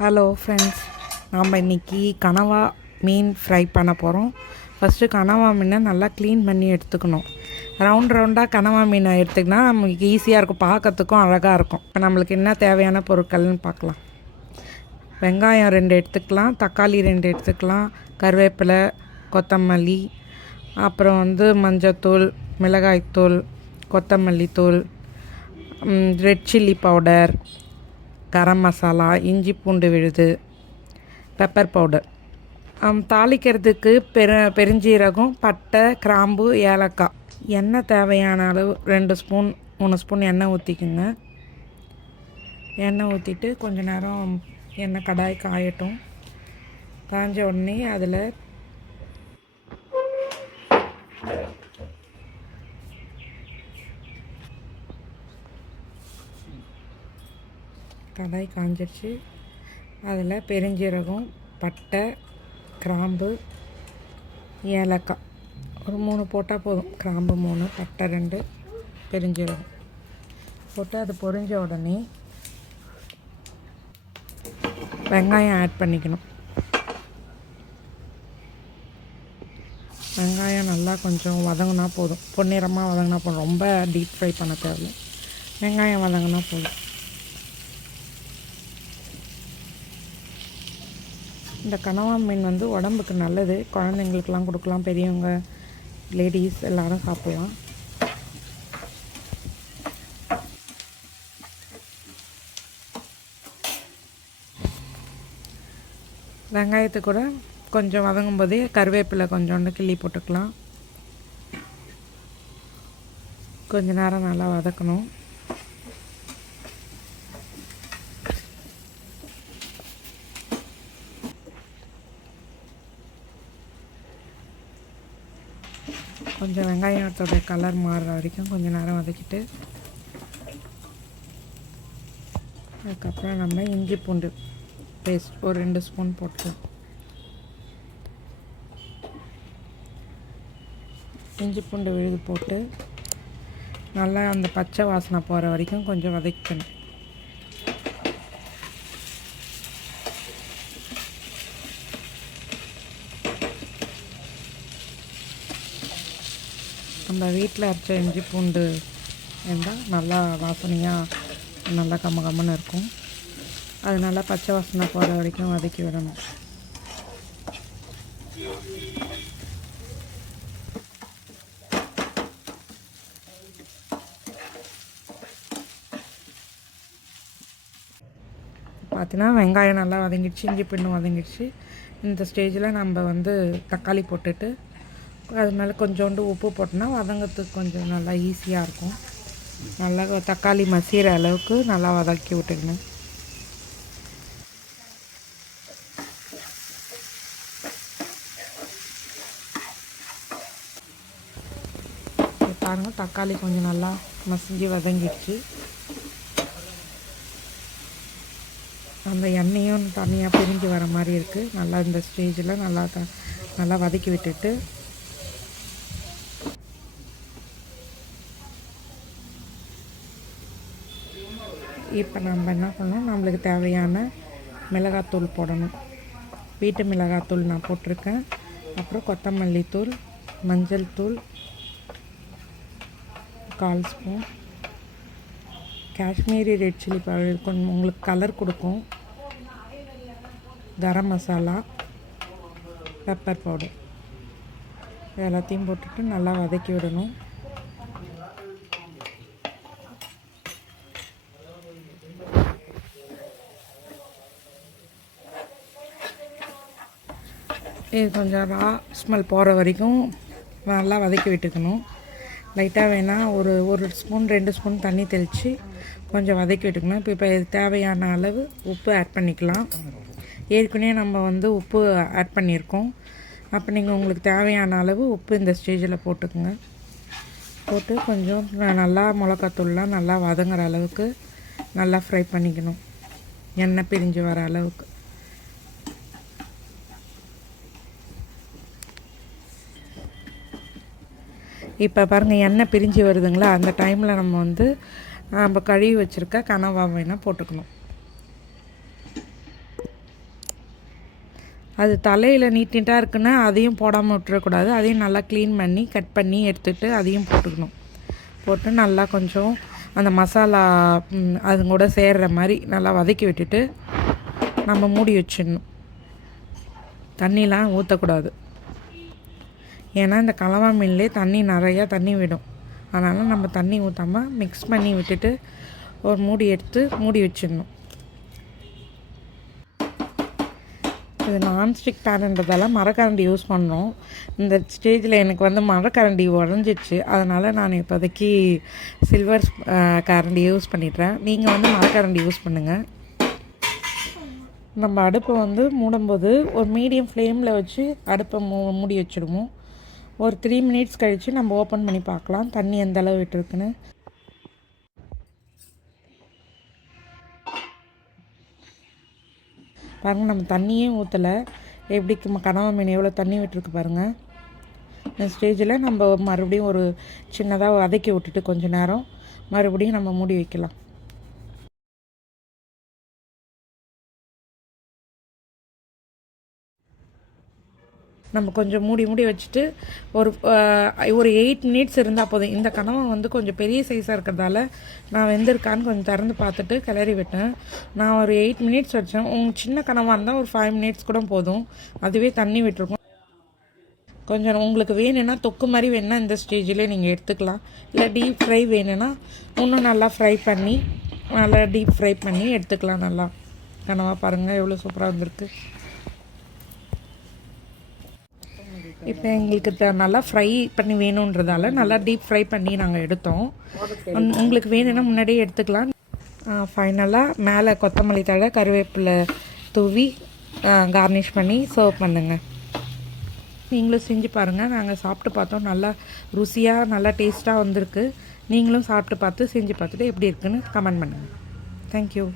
Hello friends, நாம் இன்றைக்கி கனவா மீன் ஃப்ரை பண்ண போகிறோம். ஃபஸ்ட்டு கனவா மீனை நல்லா க்ளீன் பண்ணி எடுத்துக்கணும். ரவுண்டாக கனவா மீனை எடுத்துக்கினா நமக்கு ஈஸியாக இருக்கும், பார்க்கறதுக்கும் அழகாக இருக்கும். இப்போ நம்மளுக்கு என்ன தேவையான பொருட்கள்னு பார்க்கலாம். வெங்காயம் 2 எடுத்துக்கலாம், தக்காளி 2 எடுத்துக்கலாம், கருவேப்பிலை, கொத்தமல்லி, அப்புறம் மஞ்சத்தூள், மிளகாய்த்தூள், கொத்தமல்லி தூள், red chilli powder, garam masala, இஞ்சி பூண்டு விழுது, பெப்பர் பவுடர். தாளிக்கிறதுக்கு பெருஞ்சீரகம், பட்டை, கிராம்பு, ஏலக்காய். எண்ணெய் தேவையான அளவு 2 ஸ்பூன் 3 ஸ்பூன் எண்ணெய் ஊற்றிக்குங்க. எண்ணெய் ஊற்றிட்டு கொஞ்சம் நேரம் எண்ணெய் கடாய் காயட்டும். காய்ஞ்ச உடனே அதில் கடாய் காஞ்சிடுச்சு. அதில் பெருஞ்சீரகம், பட்டை, கிராம்பு, ஏலக்காய் ஒரு 3 போட்டால் போதும். கிராம்பு 3, பட்டை 2, பெருஞ்சீரகம் போட்டு அது பொரிஞ்ச உடனே வெங்காயம் ஆட் பண்ணிக்கணும். வெங்காயம் நல்லா கொஞ்சம் வதங்கினா போதும், பொன்னிறமாக வதங்கினா போதும். ரொம்ப டீப் ஃப்ரை பண்ண தேவையில்லை, வெங்காயம் வதங்கினா போதும். இந்த கனவா மீன் உடம்புக்கு நல்லது, குழந்தைங்களுக்கெல்லாம் கொடுக்கலாம், பெரியவங்க, லேடிஸ் எல்லோரும் சாப்பிட்லாம். வெங்காயத்தை கூட கொஞ்சம் வதங்கும் போதே கருவேப்பிலை கொஞ்சோண்டு கிள்ளி போட்டுக்கலாம். கொஞ்ச நேரம் நல்லா வதக்கணும். கொஞ்சம் வெங்காயத்தோட கலர் மாறுற வரைக்கும் கொஞ்சம் நேரம் வதக்கிட்டு அதுக்கப்புறம் நம்ம இஞ்சி பூண்டு பேஸ்ட் ஒரு 2 ஸ்பூன் போட்டுக்கலாம். இஞ்சி பூண்டு விழுது போட்டு நல்லா அந்த பச்சை வாசனை போகிற வரைக்கும் கொஞ்சம் வதக்கணும். நம்ம வீட்டில் அரைச்ச இஞ்சி பூண்டு இருந்தால் நல்லா வாசனையாக நல்லா கம்மன்னு இருக்கும். அது நல்லா பச்சை வாசனை போகிற வரைக்கும் வதக்கி விடணும். பார்த்தீங்கன்னா வெங்காயம் நல்லா வதங்கிடுச்சு, இஞ்சி பூண்டு வதங்கிடுச்சு. இந்த ஸ்டேஜில் நம்ம தக்காளி போட்டுட்டு அது மேலே கொஞ்சோண்டு உப்பு போட்டோன்னா வதங்கிறதுக்கு கொஞ்சம் நல்லா ஈஸியாக இருக்கும். நல்லா தக்காளி மசிகிற அளவுக்கு நல்லா வதக்கி விட்டுக்கணும். பாருங்கள், தக்காளி கொஞ்சம் நல்லா மசிஞ்சு வதங்கிடுச்சு. அந்த எண்ணெயும் தனியாக பிரிஞ்சு வர மாதிரி இருக்குது. நல்லா இந்த ஸ்டேஜில் நல்லா வதக்கி விட்டுட்டு இப்போ நம்ம என்ன பண்ணணும், நம்மளுக்கு தேவையான மிளகாத்தூள் போடணும். வீட்டு மிளகாத்தூள் நான் போட்டிருக்கேன். அப்புறம் கொத்தமல்லி தூள், மஞ்சள் தூள் 1/4 spoon, Kashmiri red chilli powder கொஞ்சம் உங்களுக்கு கலர் கொடுக்கும், கரம் மசாலா, பெப்பர் பவுடர் எல்லாத்தையும் போட்டுட்டு நல்லா வதக்கி விடணும். இது கொஞ்சம் ரா ஸ்மெல் போகிற வரைக்கும் நல்லா வதக்கி விட்டுக்கணும். லைட்டாக வேணால் ஒரு ஸ்பூன் 2 ஸ்பூன் தண்ணி தெளித்து கொஞ்சம் வதக்கி விட்டுக்கணும். இப்போ இது தேவையான அளவு உப்பு ஆட் பண்ணிக்கலாம். ஏற்கனவே நம்ம உப்பு ஆட் பண்ணியிருக்கோம். அப்போ நீங்கள் உங்களுக்கு தேவையான அளவு உப்பு இந்த ஸ்டேஜில் போட்டுக்குங்க. போட்டு கொஞ்சம் நல்லா மிளகாத்தூள்லாம் நல்லா வதங்குற அளவுக்கு நல்லா ஃப்ரை பண்ணிக்கணும், எண்ணெய் பிரிஞ்சு வர அளவுக்கு. இப்போ பாருங்கள், எண்ணெய் பிரிஞ்சு வருதுங்களா, அந்த டைமில் நம்ம கழுவி வச்சுருக்க கனவா வேணால் போட்டுக்கணும். அது தலையில் நீட் நீட்டாக இருக்குன்னா அதையும் போடாமல் விட்டுறக்கூடாது. அதையும் நல்லா க்ளீன் பண்ணி கட் பண்ணி எடுத்துகிட்டு அதையும் போட்டுக்கணும். போட்டு நல்லா கொஞ்சம் அந்த மசாலா அது கூட சேர்கிற மாதிரி நல்லா வதக்கி விட்டுட்டு நம்ம மூடி வச்சிடணும். தண்ணிலாம் ஊற்றக்கூடாது. ஏன்னா இந்த கலவா மீன்லேயே தண்ணி நிறையா தண்ணி விடும். அதனால் நம்ம தண்ணி ஊற்றாமல் மிக்ஸ் பண்ணி விட்டுட்டு ஒரு மூடி எடுத்து மூடி வச்சிடணும். இது நான்ஸ்டிக் பேனுன்றதால மரக்கரண்டி யூஸ் பண்ணோம். இந்த ஸ்டேஜில் எனக்கு மரக்கரண்டி உடஞ்சிடுச்சு. அதனால் நான் இப்போதைக்கு சில்வர் கரண்டி யூஸ் பண்ணிடுறேன். நீங்கள் மரக்கரண்டி யூஸ் பண்ணுங்கள். நம்ம அடுப்பை மூடும்போது ஒரு மீடியம் ஃப்ளேமில் வச்சு அடுப்பை மூடி வச்சுடுவோம். ஒரு 3 மினிட்ஸ் கழித்து நம்ம ஓப்பன் பண்ணி பார்க்கலாம் தண்ணி எந்த அளவு விட்டுருக்குன்னு. பாருங்கள், நம்ம தண்ணியே ஊற்றலை. எப்படி கனவா மீன் எவ்வளோ தண்ணி விட்டுருக்கு பாருங்கள். இந்த ஸ்டேஜில் நம்ம மறுபடியும் ஒரு சின்னதாக வதக்கி விட்டுட்டு கொஞ்சம் நேரம் மறுபடியும் நம்ம மூடி வைக்கலாம். நம்ம கொஞ்சம் மூடி வச்சுட்டு ஒரு 8 மினிட்ஸ் இருந்தால் போதும். இந்த கனவா கொஞ்சம் பெரிய சைஸாக இருக்கிறதால நான் வெந்திருக்கான்னு கொஞ்சம் திறந்து பார்த்துட்டு கிளறி விட்டேன். நான் ஒரு 8 மினிட்ஸ் வச்சேன். சின்ன கனவாக இருந்தால் ஒரு 5 மினிட்ஸ் கூட போதும். அதுவே தண்ணி விட்டுருக்கும். கொஞ்சம் உங்களுக்கு வேணும்னா தொக்கு மாதிரி வேணுன்னா இந்த ஸ்டேஜில் நீங்கள் எடுத்துக்கலாம். இல்லை டீப் ஃப்ரை வேணும்னா இன்னும் நல்லா டீப் ஃப்ரை பண்ணி எடுத்துக்கலாம். நல்லா கனவா பாருங்கள் எவ்வளோ சூப்பராக வந்திருக்கு. இப்போ எங்களுக்கு நல்லா ஃப்ரை பண்ணி வேணுன்றதால நல்லா டீப் ஃப்ரை பண்ணி நாங்கள் எடுத்தோம். உங்களுக்கு வேணும்னா முன்னாடியே எடுத்துக்கலாம். ஃபைனலாக மேலே கொத்தமல்லி தழை கருவேப்பிலை தூவி கார்னிஷ் பண்ணி சர்வ் பண்ணுங்கள். நீங்களும் செஞ்சு பாருங்கள். நாங்கள் சாப்பிட்டு பார்த்தோம். நல்லா ருசியாக நல்லா டேஸ்ட்டாக வந்திருக்கு. நீங்களும் சாப்பிட்டு பார்த்து செஞ்சு பார்த்துட்டு எப்படி இருக்குன்னு கமெண்ட் பண்ணுங்கள். தேங்க்யூ.